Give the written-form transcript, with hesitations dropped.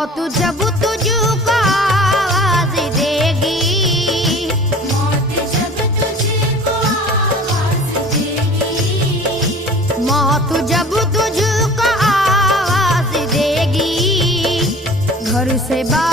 मौत जब तुझको आवाज देगी, मौत जब तुझको आवाज देगी, मौत जब तुझको आवाज देगी, घर से बाहर